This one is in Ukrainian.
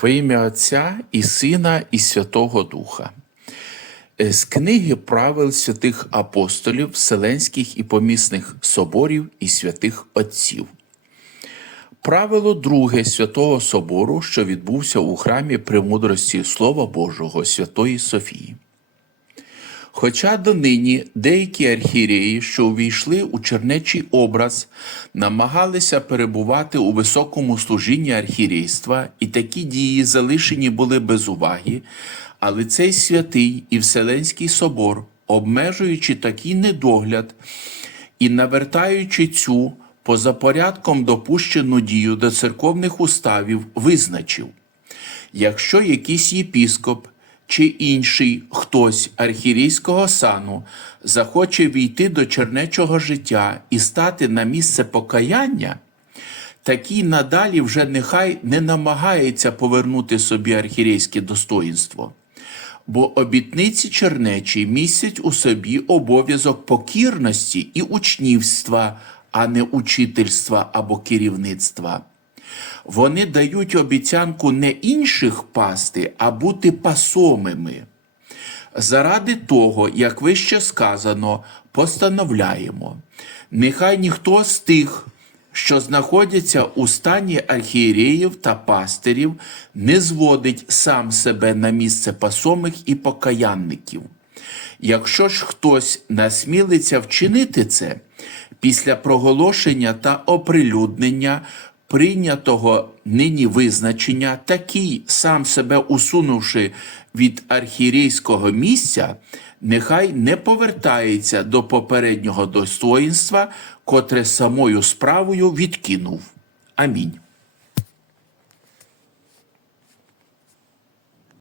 Во ім'я Отця і Сина, і Святого Духа. Е, З книги правил святих апостолів, Вселенських і помісних соборів і святих Отців. Правило друге Святого Собору, що відбувся у храмі премудрості Слова Божого Святої Софії. Хоча донині деякі архієреї, що увійшли у чернечий образ, намагалися перебувати у високому служінні архірейства, і такі дії залишені були без уваги, але цей святий і Вселенський собор, обмежуючи такий недогляд і навертаючи цю поза порядком допущену дію до церковних уставів, визначив, якщо якийсь єпіскоп чи інший хтось архірійського сану захоче війти до чернечого життя і стати на місце покаяння, такий надалі вже нехай не намагається повернути собі архірейське достоїнство. Бо обітниці чернечі містять у собі обов'язок покірності і учнівства, а не учительства або керівництва. Вони дають обіцянку не інших пасти, а бути пасомими. Заради того, як вище сказано, постановляємо, нехай ніхто з тих, що знаходяться у стані архієреїв та пастирів, не зводить сам себе на місце пасомих і покаянників. Якщо ж хтось насмілиться вчинити це після проголошення та оприлюднення прийнятого нині визначення, такий, сам себе усунувши від архірейського місця, нехай не повертається до попереднього достоїнства, котре самою справою відкинув. Амінь.